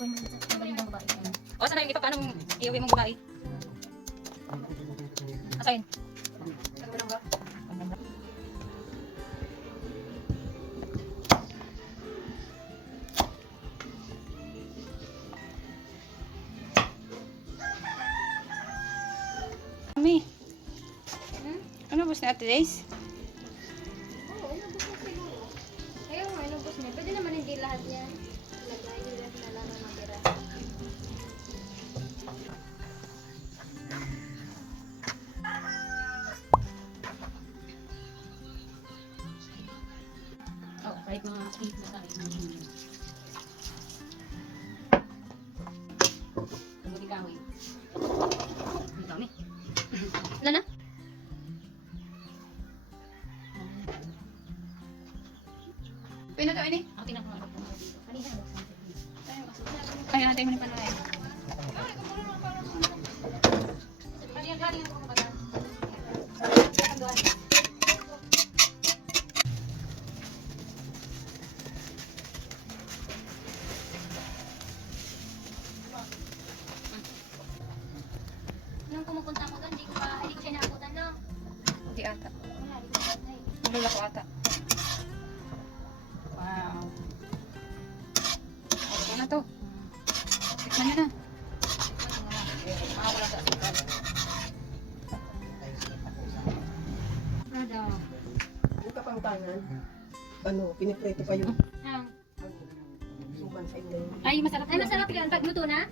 ko yung magaling ng babae. O, saan na yung iba? Paano iuwi mong babae? Asayin. Mami, ano bus na Ate Days? Oo, inubos na siguro. Kaya nga, inubos niya. Pwede naman hindi lahat yan. Lagay, lahat na lang ang matira. Oo, kahit mga 8 na tayo. Tumuti kahoy. Ang dami. Wala na? Pino daw ini? Ako tinang mga Kanina, nabuksan ko. Ay, natin mo na pala eh. Nung pumupunta ako doon, hindi ko siya naabutan, no? Hindi ata. Wala, hindi ko naabutan. Nalula ko ata. Wow. Okay na to. Tikman nyo na. Makawala sa asipan. Ano? Yung kapangtangan, pinipreto pa yung Ah. suman sa inyo. Ay, masarap Ay, masarap yun. Pag luto na?